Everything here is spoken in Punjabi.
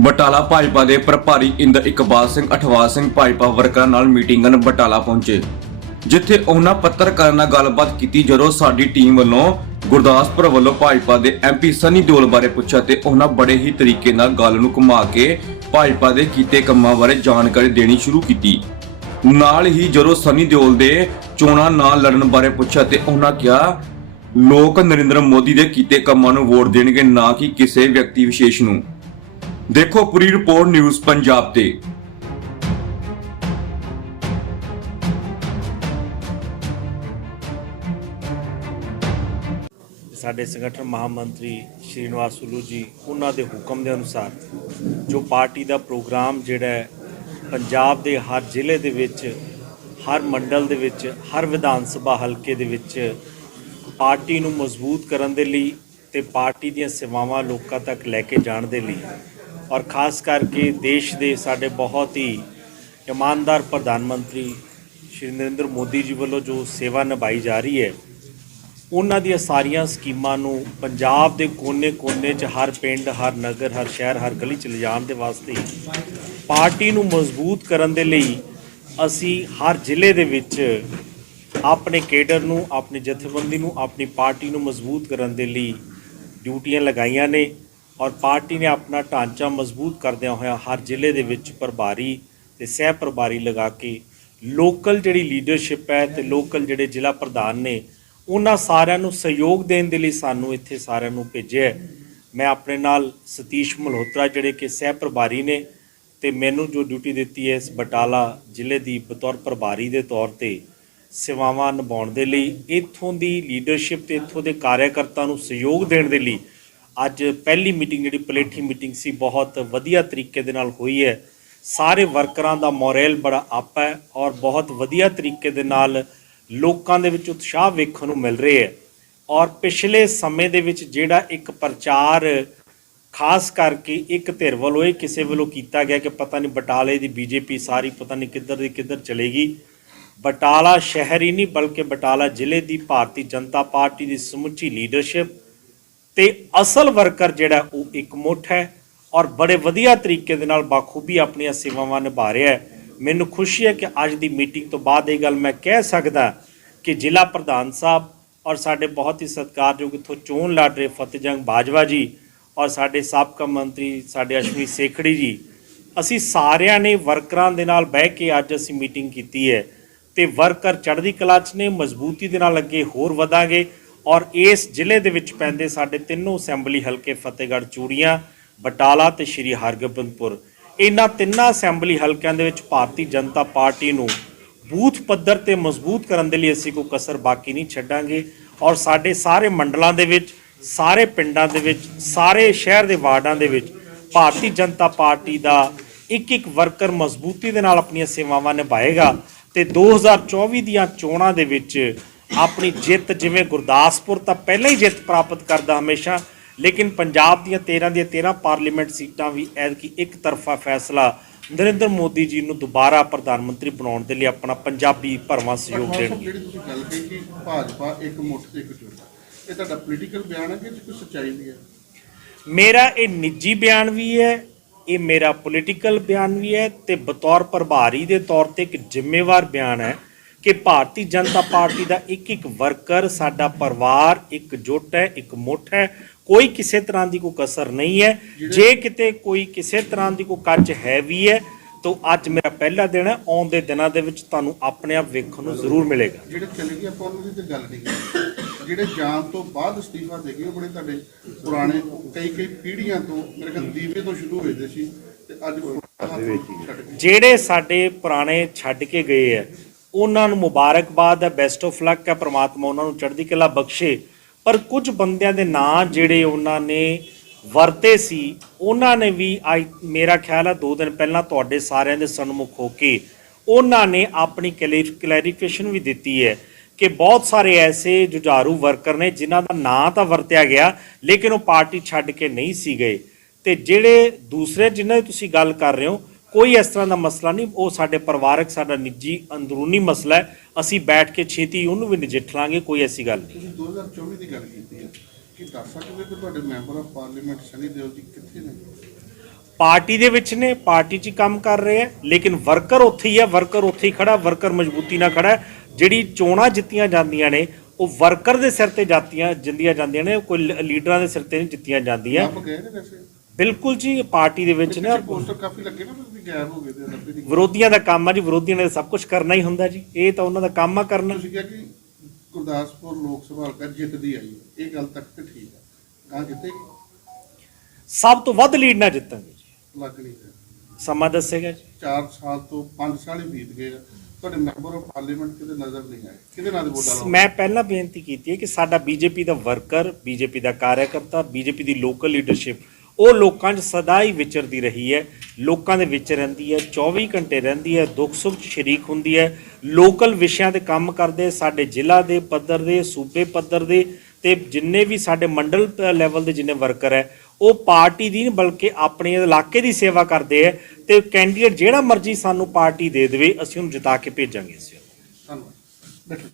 ਬਟਾਲਾ ਭਾਜਪਾ ਦੇ ਪ੍ਰਭਾਰੀ ਇੰਦਰ ਇਕਬਾਲ ਸਿੰਘ, ਅਠਵਾਲ ਸਿੰਘ ਭਾਜਪਾ ਵਰਕਰਾਂ ਨਾਲ ਮੀਟਿੰਗ ਕਰਨ ਬਟਾਲਾ ਪਹੁੰਚੇ, ਜਿੱਥੇ ਉਹਨਾਂ ਪੱਤਰਕਾਰਾਂ ਨਾਲ ਗੱਲਬਾਤ ਕੀਤੀ ਜਦੋਂ ਸਾਡੀ ਟੀਮ ਵੱਲੋਂ ਗੁਰਦਾਸਪੁਰ ਵੱਲੋਂ ਭਾਜਪਾ ਦੇ ਐਮਪੀ ਸਨੀ ਦਿਓਲ ਬਾਰੇ ਪੁੱਛਿਆ ਤੇ ਉਹਨਾਂ ਬੜੇ ਹੀ ਤਰੀਕੇ ਨਾਲ ਗੱਲ ਨੂੰ ਘੁਮਾ ਕੇ ਭਾਜਪਾ ਦੇ ਕੀਤੇ ਕੰਮਾਂ ਬਾਰੇ ਜਾਣਕਾਰੀ ਦੇਣੀ ਸ਼ੁਰੂ ਕੀਤੀ। ਨਾਲ ਹੀ ਜਦੋਂ ਸਨੀ ਦਿਓਲ ਦੇ ਚੋਣਾਂ ਨਾ ਲੜਨ ਬਾਰੇ ਪੁੱਛਿਆ ਤੇ ਉਹਨਾਂ ਕਿਹਾ, ਲੋਕ ਨਰਿੰਦਰ ਮੋਦੀ ਦੇ ਕੀਤੇ ਕੰਮਾਂ ਨੂੰ ਵੋਟ ਦੇਣਗੇ ਨਾ ਕਿ ਕਿਸੇ ਵਿਅਕਤੀ ਵਿਸ਼ੇਸ਼ ਨੂੰ। ਦੇਖੋ ਪੂਰੀ ਰਿਪੋਰਟ ਨਿਊਜ਼ ਪੰਜਾਬ ਤੇ। ਸਾਡੇ ਸੰਗਠਨ ਮਹਾਮੰਤਰੀ ਸ਼੍ਰੀਨਿਵਾਸ ਸੁਲੂ ਜੀ, ਉਹਨਾਂ ਦੇ ਹੁਕਮ ਦੇ ਅਨੁਸਾਰ ਜੋ ਪਾਰਟੀ ਦਾ ਪ੍ਰੋਗਰਾਮ ਜਿਹੜਾ ਹੈ, ਪੰਜਾਬ ਦੇ ਹਰ ਜ਼ਿਲ੍ਹੇ ਦੇ ਵਿੱਚ, ਹਰ ਮੰਡਲ ਦੇ ਵਿੱਚ, ਹਰ ਵਿਧਾਨ ਸਭਾ ਹਲਕੇ ਦੇ ਵਿੱਚ ਪਾਰਟੀ ਨੂੰ ਮਜ਼ਬੂਤ ਕਰਨ ਦੇ ਲਈ ਤੇ ਪਾਰਟੀ ਦੀਆਂ ਸੇਵਾਵਾਂ ਲੋਕਾਂ ਤੱਕ ਲੈ ਕੇ ਜਾਣ ਦੇ ਲਈ ਔਰ ਖਾਸ ਕਰਕੇ ਦੇਸ਼ ਦੇ ਸਾਡੇ ਬਹੁਤ ਹੀ ਇਮਾਨਦਾਰ ਪ੍ਰਧਾਨ ਮੰਤਰੀ ਸ਼੍ਰੀ ਨਰਿੰਦਰ ਮੋਦੀ ਜੀ ਵੱਲੋਂ ਜੋ ਸੇਵਾ ਨਿਭਾਈ ਜਾ ਰਹੀ ਹੈ ਉਹਨਾਂ ਦੀਆਂ ਸਾਰੀਆਂ ਸਕੀਮਾਂ ਨੂੰ ਪੰਜਾਬ ਦੇ ਕੋਨੇ-ਕੋਨੇ 'ਚ ਹਰ ਪਿੰਡ, ਹਰ ਨਗਰ, ਹਰ ਸ਼ਹਿਰ, ਹਰ ਗਲੀ 'ਚ ਲਿਜਾਣ ਦੇ ਵਾਸਤੇ ਪਾਰਟੀ ਨੂੰ ਮਜ਼ਬੂਤ ਕਰਨ ਦੇ ਲਈ ਅਸੀਂ ਹਰ ਜ਼ਿਲ੍ਹੇ ਦੇ ਵਿੱਚ ਆਪਣੇ ਕੇਡਰ ਨੂੰ, ਆਪਣੀ ਜਥੇਬੰਦੀ ਨੂੰ, ਆਪਣੀ ਪਾਰਟੀ ਨੂੰ ਮਜ਼ਬੂਤ ਕਰਨ ਦੇ ਲਈ ਡਿਊਟੀਆਂ ਲਗਾਈਆਂ ਨੇ। ਔਰ ਪਾਰਟੀ ਨੇ ਆਪਣਾ ਢਾਂਚਾ ਮਜ਼ਬੂਤ ਕਰਦਿਆਂ ਹੋਇਆ ਹਰ ਜ਼ਿਲ੍ਹੇ ਦੇ ਵਿੱਚ ਪ੍ਰਭਾਰੀ ਤੇ ਸਹਿ ਪ੍ਰਭਾਰੀ ਲਗਾ ਕੇ ਲੋਕਲ ਜਿਹੜੀ ਲੀਡਰਸ਼ਿਪ ਹੈ ਤੇ ਲੋਕਲ ਜਿਹੜੇ ਜ਼ਿਲ੍ਹਾ ਪ੍ਰਧਾਨ ਨੇ, ਉਹਨਾਂ ਸਾਰਿਆਂ ਨੂੰ ਸਹਿਯੋਗ ਦੇਣ ਦੇ ਲਈ ਸਾਨੂੰ ਇੱਥੇ ਸਾਰਿਆਂ ਨੂੰ ਭੇਜਿਆ ਮੈਂ ਆਪਣੇ ਨਾਲ ਸਤੀਸ਼ ਮਲਹੋਤਰਾ ਜਿਹੜੇ ਕਿ ਸਹਿ ਪ੍ਰਭਾਰੀ ਨੇ ਤੇ ਮੈਨੂੰ ਜੋ ਡਿਊਟੀ ਦਿੱਤੀ ਹੈ ਇਸ ਬਟਾਲਾ ਜ਼ਿਲ੍ਹੇ ਦੀ ਬਤੌਰ ਪ੍ਰਭਾਰੀ ਦੇ ਤੌਰ ਤੇ ਸੇਵਾਵਾਂ ਨਿਭਾਉਣ ਦੇ ਲਈ, ਇੱਥੋਂ ਦੀ ਲੀਡਰਸ਼ਿਪ ਤੇ ਇੱਥੋਂ ਦੇ ਕਾਰਜਕਰਤਾ ਨੂੰ ਸਹਿਯੋਗ ਦੇਣ ਦੇ ਲਈ ਅੱਜ ਪਹਿਲੀ ਮੀਟਿੰਗ ਜਿਹੜੀ ਪਲੇਠੀ ਮੀਟਿੰਗ ਸੀ, ਬਹੁਤ ਵਧੀਆ ਤਰੀਕੇ ਦੇ ਨਾਲ ਹੋਈ ਹੈ। ਸਾਰੇ ਵਰਕਰਾਂ ਦਾ ਮੋਰਲ ਬੜਾ ਅਪ ਹੈ ਔਰ ਬਹੁਤ ਵਧੀਆ ਤਰੀਕੇ ਦੇ ਨਾਲ ਲੋਕਾਂ ਦੇ ਵਿੱਚ ਉਤਸ਼ਾਹ ਵੇਖਣ ਨੂੰ ਮਿਲ ਰਿਹਾ ਹੈ। ਔਰ ਪਿਛਲੇ ਸਮੇਂ ਦੇ ਵਿੱਚ ਜਿਹੜਾ ਇੱਕ ਪ੍ਰਚਾਰ, ਖਾਸ ਕਰਕੇ ਇੱਕ ਧਿਰ ਵੱਲੋਂ ਇਹ ਕਿਸੇ ਵੱਲੋਂ ਕੀਤਾ ਗਿਆ ਕਿ ਪਤਾ ਨਹੀਂ ਬਟਾਲੇ ਦੀ ਬੀਜੇਪੀ ਸਾਰੀ ਪਤਾ ਨਹੀਂ ਕਿੱਧਰ ਦੀ ਕਿੱਧਰ ਚਲੇਗੀ। ਬਟਾਲਾ ਸ਼ਹਿਰ ਹੀ ਨਹੀਂ, ਬਲਕਿ ਬਟਾਲਾ ਜ਼ਿਲ੍ਹੇ ਦੀ ਭਾਰਤੀ ਜਨਤਾ ਪਾਰਟੀ ਦੀ ਸਮੁੱਚੀ ਲੀਡਰਸ਼ਿਪ ਤੇ ਅਸਲ ਵਰਕਰ ਜਿਹੜਾ ਉਹ ਇੱਕ ਮੁੱਠ ਹੈ ਔਰ ਬੜੇ ਵਧੀਆ ਤਰੀਕੇ ਦੇ ਨਾਲ ਬਾਖੂਬੀ ਆਪਣੀਆਂ ਸੇਵਾਵਾਂ ਨਿਭਾ ਰਿਹਾ ਹੈ। ਮੈਨੂੰ ਖੁਸ਼ੀ ਹੈ ਕਿ ਅੱਜ ਦੀ ਮੀਟਿੰਗ ਤੋਂ ਬਾਅਦ ਇਹ ਗੱਲ ਮੈਂ ਕਹਿ ਸਕਦਾ ਕਿ ਜ਼ਿਲ੍ਹਾ ਪ੍ਰਧਾਨ ਸਾਹਿਬ ਔਰ ਸਾਡੇ ਬਹੁਤ ਹੀ ਸਤਿਕਾਰਯੋਗ ਇੱਥੋਂ ਚੋਣ ਲੜ ਰਹੇ ਫਤਿਹਜੰਗ ਬਾਜਵਾ ਜੀ ਔਰ ਸਾਡੇ ਸਾਬਕਾ ਮੰਤਰੀ ਸਾਡੇ ਅਸ਼ਵਨੀ ਸੇਖੜੀ ਜੀ, ਅਸੀਂ ਸਾਰਿਆਂ ਨੇ ਵਰਕਰਾਂ ਦੇ ਨਾਲ ਬਹਿ ਕੇ ਅੱਜ ਅਸੀਂ ਮੀਟਿੰਗ ਕੀਤੀ ਹੈ ਤੇ ਵਰਕਰ ਚੜ੍ਹਦੀ ਕਲਾ 'ਚ ਨੇ, ਮਜ਼ਬੂਤੀ ਦੇ ਨਾਲ ਅੱਗੇ ਹੋਰ ਵਧਾਂਗੇ। ਔਰ ਇਸ ਜ਼ਿਲ੍ਹੇ ਦੇ ਵਿੱਚ ਪੈਂਦੇ ਸਾਡੇ ਤਿੰਨੋਂ ਅਸੈਂਬਲੀ ਹਲਕੇ ਫਤਿਹਗੜ੍ਹ, ਚੂੜੀਆਂ, ਬਟਾਲਾ ਤੇ ਸ਼੍ਰੀ ਹਰਗੋਬਿੰਦਪੁਰ। ਇਹਨਾਂ ਤਿੰਨਾਂ ਅਸੈਂਬਲੀ ਹਲਕਿਆਂ ਦੇ ਵਿੱਚ ਭਾਰਤੀ ਜਨਤਾ ਪਾਰਟੀ ਨੂੰ ਬੂਥ ਪੱਧਰ ਤੇ ਮਜ਼ਬੂਤ ਕਰਨ ਦੇ ਲਈ ਅਸੀਂ ਕੋਈ ਕਸਰ ਬਾਕੀ ਨਹੀਂ ਛੱਡਾਂਗੇ ਔਰ ਸਾਡੇ ਸਾਰੇ ਮੰਡਲਾਂ ਦੇ ਵਿੱਚ, ਸਾਰੇ ਪਿੰਡਾਂ ਦੇ ਵਿੱਚ, ਸਾਰੇ ਸ਼ਹਿਰ ਦੇ ਵਾਰਡਾਂ ਦੇ ਵਿੱਚ ਭਾਰਤੀ ਜਨਤਾ ਪਾਰਟੀ ਦਾ ਇੱਕ ਇੱਕ ਵਰਕਰ ਮਜ਼ਬੂਤੀ ਦੇ ਨਾਲ ਆਪਣੀਆਂ ਸੇਵਾਵਾਂ ਨਿਭਾਏਗਾ ਤੇ 2024 ਦੀਆਂ ਚੋਣਾਂ ਦੇ ਵਿੱਚ ਆਪਣੀ ਜਿੱਤ ਜਿਵੇਂ ਗੁਰਦਾਸਪੁਰ ਤਾਂ ਪਹਿਲਾਂ ਹੀ ਜਿੱਤ ਪ੍ਰਾਪਤ ਕਰਦਾ ਹਮੇਸ਼ਾ ਲੇਕਿਨ ਪੰਜਾਬ ਦੀਆਂ 13 ਦੀਆਂ 13 ਪਾਰਲੀਮੈਂਟ ਸੀਟਾਂ ਵੀ ਐਤਕੀ ਇੱਕ ਤਰਫਾ ਫੈਸਲਾ ਨਰਿੰਦਰ ਮੋਦੀ ਜੀ ਨੂੰ ਦੁਬਾਰਾ ਪ੍ਰਧਾਨ ਮੰਤਰੀ ਬਣਾਉਣ ਦੇ ਲਈ ਆਪਣਾ ਪੰਜਾਬੀ ਭਰਵਾਂ ਸਹਿਯੋਗ ਦੇਣਗੇ ਜਿਹੜੀ ਤੁਸੀਂ ਗੱਲ ਕਹੀ ਕਿ ਭਾਜਪਾ ਇੱਕ ਮੁੱਠ ਤੇ ਇੱਕ ਚੁੱਲ੍ਹਾ ਇਹ ਤੁਹਾਡਾ ਪੋਲੀਟੀਕਲ ਬਿਆਨ ਹੈ ਕਿ ਕੋਈ ਸੱਚਾਈ ਵੀ ਹੈ? ਮੇਰਾ ਇਹ ਨਿੱਜੀ ਬਿਆਨ ਵੀ ਹੈ ਇਹ ਮੇਰਾ ਪੋਲੀਟੀਕਲ ਬਿਆਨ ਵੀ ਹੈ ਤੇ ਬਤੌਰ ਪ੍ਰਭਾਰੀ ਦੇ ਤੌਰ ਤੇ ਇੱਕ ਜ਼ਿੰਮੇਵਾਰ ਬਿਆਨ ਹੈ। ਕਿ ਭਾਰਤੀ ਜਨਤਾ ਪਾਰਟੀ ਦਾ ਇੱਕ ਇੱਕ ਵਰਕਰ ਸਾਡਾ ਪਰਿਵਾਰ ਇੱਕ ਜੁੱਟ ਹੈ ਇੱਕ ਮੁੱਠ ਹੈ ਕੋਈ ਕਿਸੇ ਤਰ੍ਹਾਂ ਦੀ ਕੋਈ ਕਸਰ ਨਹੀਂ ਹੈ। ਜੇ ਕਿਤੇ ਕੋਈ ਕਿਸੇ ਤਰ੍ਹਾਂ ਦੀ ਕੋਈ ਕੱਚ ਹੈ ਵੀ ਹੈ ਤਾਂ ਅੱਜ ਮੇਰਾ ਪਹਿਲਾ ਦਿਨ ਹੈ ਆਉਣ ਦੇ ਦਿਨਾਂ ਦੇ ਵਿੱਚ ਤੁਹਾਨੂੰ ਆਪਣੇ ਆਪ ਵੇਖਣ ਨੂੰ ਜ਼ਰੂਰ ਮਿਲੇਗਾ। ਜਿਹੜੇ ਚਲੇ ਗਏ ਆਪਾਂ ਉਹਨਾਂ ਦੀ ਤੇ ਗੱਲ ਨਹੀਂ ਕੀਤੀ। ਜਿਹੜੇ ਜਾਣ ਤੋਂ ਬਾਅਦ ਅਸਤੀਫਾ ਦੇ ਗਏ ਉਹ ਬੜੇ ਤੁਹਾਡੇ ਪੁਰਾਣੇ ਕਈ ਕਈ ਪੀੜ੍ਹੀਆਂ ਤੋਂ ਮੇਰੇ ਖਿਆਲ ਦੀਵੇ ਤੋਂ ਸ਼ੁਰੂ ਹੋਏ ਦੇ ਸੀ ਤੇ ਅੱਜ ਜਿਹੜੇ ਸਾਡੇ ਪੁਰਾਣੇ ਛੱਡ ਕੇ ਗਏ ਆ ਉਹਨਾਂ ਨੂੰ ਮੁਬਾਰਕਬਾਦ ਹੈ ਬੈਸਟ ਆਫ ਲੱਕ ਹੈ, ਪ੍ਰਮਾਤਮਾ ਉਹਨਾਂ ਨੂੰ ਚੜ੍ਹਦੀ ਕਲਾ ਬਖਸ਼ੇ। ਪਰ ਕੁਝ ਬੰਦਿਆਂ ਦੇ ਨਾਂ ਜਿਹੜੇ ਉਹਨਾਂ ਨੇ ਵਰਤੇ ਸੀ, ਉਹਨਾਂ ਨੇ ਵੀ ਅੱਜ ਮੇਰਾ ਖਿਆਲ ਹੈ ਦੋ ਦਿਨ ਪਹਿਲਾਂ ਤੁਹਾਡੇ ਸਾਰਿਆਂ ਦੇ ਸਨਮੁਖ ਹੋ ਕੇ ਉਹਨਾਂ ਨੇ ਆਪਣੀ ਕਲੈਰੀਫਿਕੇਸ਼ਨ ਵੀ ਦਿੱਤੀ ਹੈ ਕਿ ਬਹੁਤ ਸਾਰੇ ਐਸੇ ਜੁਝਾਰੂ ਵਰਕਰ ਨੇ ਜਿਨ੍ਹਾਂ ਦਾ ਨਾਂ ਤਾਂ ਵਰਤਿਆ ਗਿਆ, ਲੇਕਿਨ ਉਹ ਪਾਰਟੀ ਛੱਡ ਕੇ ਨਹੀਂ ਸੀ ਗਏ। ਤੇ ਜਿਹੜੇ ਦੂਸਰੇ ਜਿਨ੍ਹਾਂ ਦੀ ਤੁਸੀਂ ਗੱਲ ਕਰ ਰਹੇ ਹੋ ਕੋਈ ਇਸ ਤਰ੍ਹਾਂ ਦਾ ਮਸਲਾ ਨਹੀਂ ਉਹ ਸਾਡੇ ਪਰਿਵਾਰਕ ਸਾਡਾ ਨਿੱਜੀ ਅੰਦਰੂਨੀ ਮਸਲਾ ਹੈ। ਅਸੀਂ ਬੈਠ ਕੇ ਛੇਤੀ ਉਹਨੂੰ ਵੀ ਨਜਿੱਠ ਲਾਂਗੇ ਕੋਈ ਐਸੀ ਗੱਲ ਨਹੀਂ। ਤੁਸੀਂ 2024 ਦੀ ਗੱਲ ਕੀਤੀ ਹੈ ਕਿ ਦੱਸ ਸਕਦੇ ਕਿ ਤੁਹਾਡੇ member of parliament Sunny Deol ji ਕਿੱਥੇ ਨੇ? ਪਾਰਟੀ ਦੇ ਵਿੱਚ ਨੇ ਪਾਰਟੀ 'ਚ ਹੀ ਕੰਮ ਕਰ ਰਹੇ ਆ ਲੇਕਿਨ ਵਰਕਰ ਉੱਥੇ ਹੀ ਹੈ ਵਰਕਰ ਉੱਥੇ ਹੀ ਖੜਾ ਵਰਕਰ ਮਜ਼ਬੂਤੀ ਨਾਲ ਖੜਾ ਹੈ। ਜਿਹੜੀ ਚੋਣਾਂ ਜਿੱਤੀਆਂ ਜਾਂਦੀਆਂ ਨੇ ਉਹ ਵਰਕਰ ਦੇ ਸਿਰ ਤੇ ਜਾਤੀਆਂ ਜਿੰਦੀਆਂ ਜਾਂਦੀਆਂ ਨੇ ਕੋਈ ਲੀਡਰਾਂ ਦੇ ਸਿਰ ਤੇ ਨਹੀਂ ਜਿੱਤੀਆਂ ਜਾਂਦੀਆਂ। ਆਪ ਗਏ ਨੇ ਵੈਸੇ? ਬਿਲਕੁਲ ਜੀ ਪਾਰਟੀ ਦੇ ਵਿੱਚ ਨੇ ਪੋਸਟਰ ਕਾਫੀ ਲੱਗੇ ਨਾ ਤੁਸੀਂ ਗਾਇਬ ਹੋ ਗਏ ਤੇ ਲੱਭੇ ਨਹੀਂ ਵਿਰੋਧੀਆਂ ਦਾ ਕੰਮ ਆ ਜੀ ਵਿਰੋਧੀਆਂ ਨੇ ਸਭ ਕੁਝ ਕਰਨਾ ਹੀ ਹੁੰਦਾ ਜੀ। ਇਹ ਤਾਂ ਉਹਨਾਂ ਦਾ ਕੰਮ ਆ ਕਰਨਾ। ਤੁਸੀਂ ਕਿਹਾ ਕਿ ਗੁਰਦਾਸਪੁਰ ਲੋਕ ਸਭਾ ਹਲਕਾ ਜਿੱਤਦੀ ਆਈ ਹੈ। ਇਹ ਗੱਲ ਤੱਕ ਤੇ ਠੀਕ ਹੈ। ਕਾਂ ਜਿੱਤੇਗੀ? ਸਭ ਤੋਂ ਵੱਧ ਲੀਡ ਨਾਲ ਜਿੱਤਾਂਗੇ ਜੀ। ਲੱਗ ਨਹੀਂ ਰਿਹਾ। ਸਮਾਂ ਦੱਸੇਗਾ ਜੀ। 4 ਸਾਲ ਤੋਂ 5 ਸਾਲ ਹੀ ਬੀਤ ਗਏ ਆ। ਤੁਹਾਡੇ ਮੈਂਬਰ ਆਫ ਪਾਰਲੀਮੈਂਟ ਕਿਤੇ ਨਜ਼ਰ ਨਹੀਂ ਆਏ? ਕਿਹਦੇ ਨਾਂ ਦੇ ਵੋਟਾਂ ਲਾਓ ਮੈਂ ਪਹਿਲਾਂ ਬੇਨਤੀ ਕੀਤੀ ਹੈ ਕਿ ਸਾਡਾ ਬੀਜੇਪੀ ਦਾ ਵਰਕਰ ਬੀਜੇਪੀ ਦਾ ਕਾਰਜਕਰਤਾ ਬੀਜੇਪੀ ਦੀ ਲੋਕਲ ਲੀਡਰਸ਼ਿਪ ਉਹ ਲੋਕਾਂ 'ਚ ਸਦਾ ਹੀ ਵਿਚਰਦੀ ਰਹੀ ਹੈ, ਲੋਕਾਂ ਦੇ ਵਿੱਚ ਰਹਿੰਦੀ ਹੈ 24 ਘੰਟੇ ਰਹਿੰਦੀ ਹੈ, ਦੁੱਖ ਸੁੱਖ 'ਚ ਸ਼ਰੀਕ ਹੁੰਦੀ ਹੈ। ਲੋਕਲ ਵਿਸ਼ਿਆਂ ਤੇ ਕੰਮ ਕਰਦੇ, ਸਾਡੇ ਜ਼ਿਲ੍ਹਾ ਦੇ ਪੱਧਰ ਦੇ, ਸੂਬੇ ਪੱਧਰ ਦੇ ਤੇ ਜਿੰਨੇ ਵੀ ਸਾਡੇ ਮੰਡਲ ਲੈਵਲ ਦੇ ਜਿੰਨੇ ਵਰਕਰ ਹੈ, ਉਹ ਪਾਰਟੀ ਦੀ ਨਹੀਂ ਬਲਕਿ ਆਪਣੇ ਇਲਾਕੇ ਦੀ ਸੇਵਾ ਕਰਦੇ ਹੈ ਤੇ ਕੈਂਡੀਡੇਟ ਜਿਹੜਾ ਮਰਜ਼ੀ ਸਾਨੂੰ ਪਾਰਟੀ ਦੇ ਦੇਵੇ, ਅਸੀਂ ਉਹਨੂੰ ਜਿਤਾ ਕੇ ਭੇਜਾਂਗੇ ਅਸੀਂ